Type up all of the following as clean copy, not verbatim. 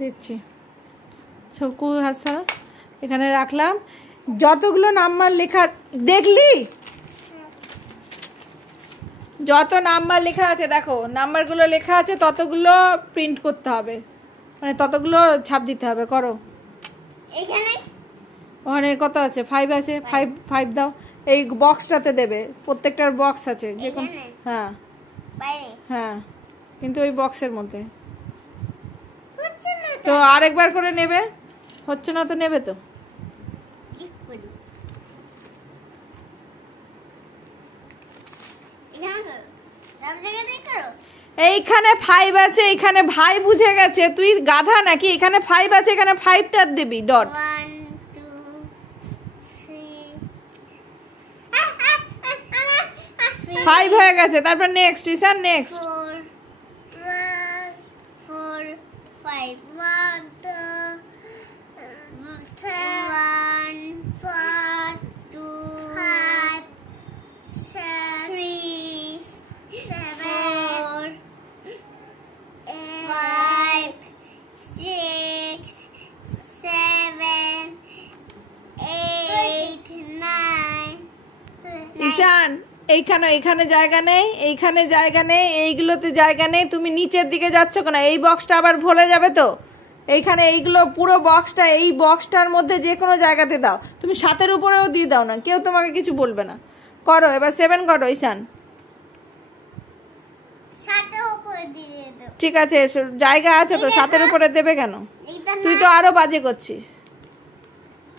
দিচ্ছি ছকু হাসা এখানে রাখলাম। যতগুলো নাম্বার লেখা দেখলি, যত নাম্বার লেখা আছে দেখো, নাম্বারগুলো লেখা আছে ততগুলো প্রিন্ট করতে হবে, মানে ততগুলো ছাপ দিতে হবে। করো। এখানে ওখানে কত আছে? 5 আছে। 5 দাও। এই বক্সটাতে দেবে, প্রত্যেকটার বক্স আছে যে কোন। হ্যাঁ বাইরে। হ্যাঁ, কিন্তু ওই বক্সের মধ্যে। তো আরেকবার করে নেবে। হচ্ছে না তো নেবে তো। এইখানে 5 আছে, এখানে ভাই বুঝে গেছে, তুই গাধা নাকি? এখানে 5 আছে, এখানে 5টা দিবি ডট। 1 2 3 5 হয়ে গেছে। তারপর নেক্সট ঈশান, নেক্সট। 4 5 1 2 1 4 2 5 3 7 5 6 7 8 9 ঈশান এইখানে, এখানে জায়গা নেই, এইখানে জায়গা নেই, এইগুলোতে জায়গা নেই। তুমি নিচের দিকে যাচ্ছ কেন? এই বক্সটা আবার ভরে যাবে তো। এইখানে এইগুলো পুরো বক্সটা, এই বক্সটার মধ্যে যে কোনো জায়গাতে দাও। তুমি 7-এর উপরেও দিয়ে দাও না, কেউ তোমাকে কিছু বলবে না। করো এবার 7 করো ঈশান। 7-এর উপরে দিয়ে দাও। ঠিক আছে, জায়গা আছে তো, 7-এর উপরে দেবে কেন? তুই তো আরো বাজে করছিস,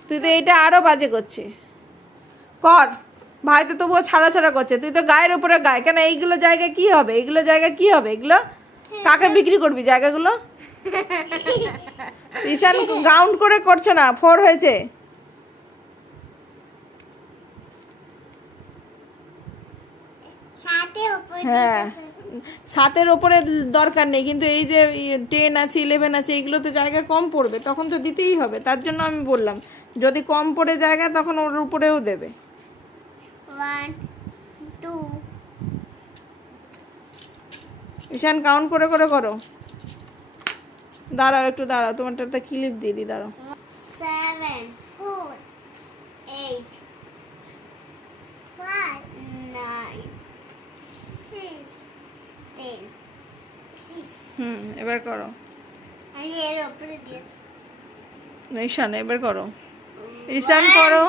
তুই তো এটা আরো বাজে করছিস। কর। ভাই তো তবুও ছাড়া ছাড়া করছে, তুই তো গায়ের উপরে গায়ে। কেন এইগুলো জায়গা কি হবে? এগুলো জায়গা কি হবে? এগুলো কাকে বিক্রি করবি জায়গাগুলো? ঈশান কাউন্ট করে করছে না, 4 হয়েছে। হ্যাঁ, 7-এর উপরে দরকার নেই, কিন্তু এই যে 10 আছে 11 আছে, এগুলো তো জায়গা কম পড়বে, তখন তো দিতেই হবে। তার জন্য আমি বললাম যদি কম পড়ে জায়গা তখন ওর উপরেও দেবে। 1 2 ঈশান কাউন্ট করে করে করো। দাঁড়াও একটু দাঁড়াও, তোমারটা একটা ক্লিপ দিয়ে দিই, দাঁড়াও। 7 4 8 5 9 6 10 6 এবার করো। আমি এর উপরে দিয়েছি। ঈশান এবার করো। ঈশান করো,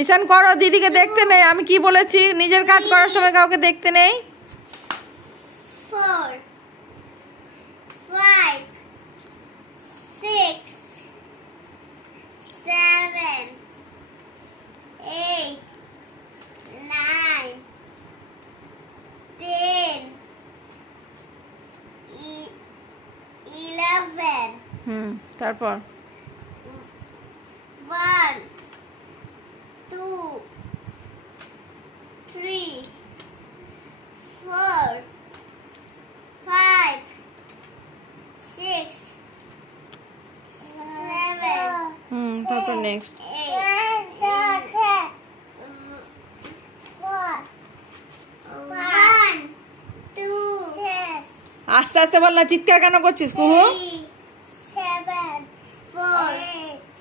ঈশান করো। দিদিকে দেখতে নেই, আমি কি বলেছি? নিজের কাজ করার সময় কাউকে দেখতে নেই। 4 5 6 7 8 9 10 11 তারপর 1 2 3 4 5 6 7 তারপর নেক্সট। 1 2 আস্তে আস্তে বল না, চিৎকার কেন করছিস কুহু? 7 4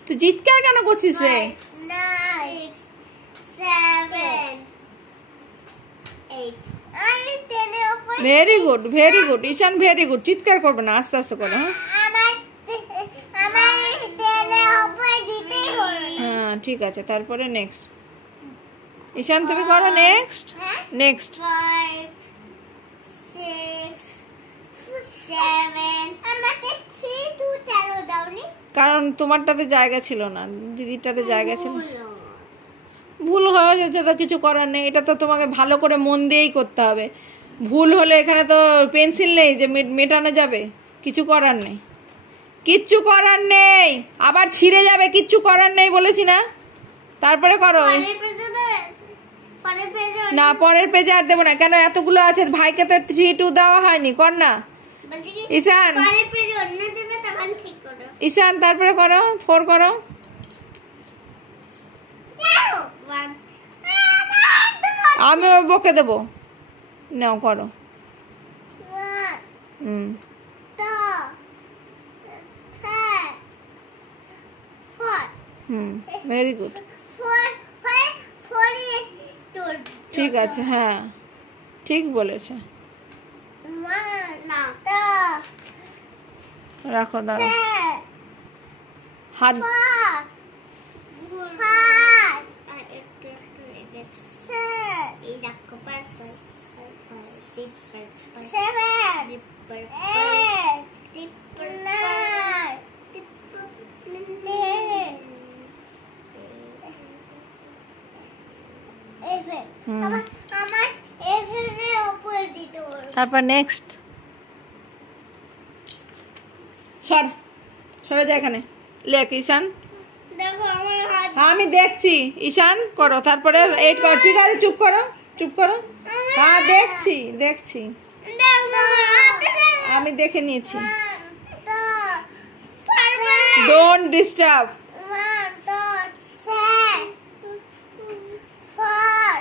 তুই চিৎকার কেন করছিস রে? 9 7 8 very good, very good Ishan, very good. চিৎকার করবে না, আস্তে আস্তে করো। হ্যাঁ ঠিক আছে, তারপরে নেক্সট। ঈশান তুমি করো নেক্সট, নেক্সট। 5 6 7 আমাকে 3 2 13 দাওনি, কারণ তোমারটাতে জায়গা ছিল না, দিদিরটাতে জায়গা ছিল। ভুল হয়ে গেছে তো কিছু করার নেই, এটা তো তোমাকে ভালো করে মন দিয়েই করতে হবে। ভুল হলে এখানে তো পেন্সিল নেই যে মেটানো যাবে, কিছু করার নেই, কিচ্ছু করার নেই। আবার ছিঁড়ে যাবে, কিচ্ছু করার নেই বলেছি না। তারপরে করো। না পরের পেজে আর দেবো না, কেন এতগুলো আছে, ভাইকে তো 3 2 দেওয়া হয়নি। কর না ঈশান, ঈশান তারপরে করো 4 করো। আমি বকে দেবো, নাও করো। Very good. 4 is told. ঠিক আছে, হ্যাঁ ঠিক বলেছে। না তো রাখো, দাঁড়াও, হাত তারপর নেক্সট। সরে যা এখানে, লেখ ঈশান। দেখো আমার হাত। হ্যাঁ আমি দেখছি, ঈশান করো, তারপরে 8 করো। ঠিক আছে, চুপ করো, চুপ করো। হ্যাঁ দেখছি, দেখছি, আমি দেখে নিয়েছি। Don't disturb. 1 2 3 4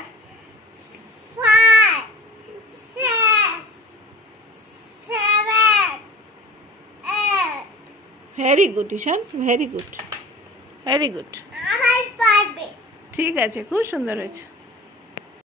5 6 7 8 very good Ishan, very good, very good. আমার পারবে। ঠিক আছে, খুব সুন্দর হয়েছে।